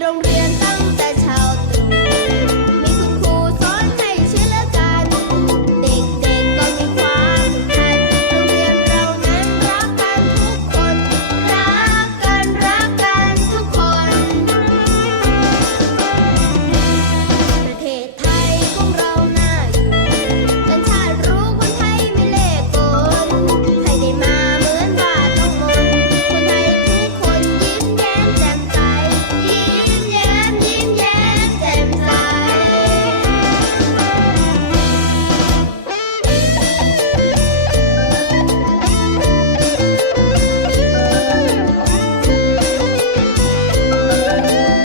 โรงเรียน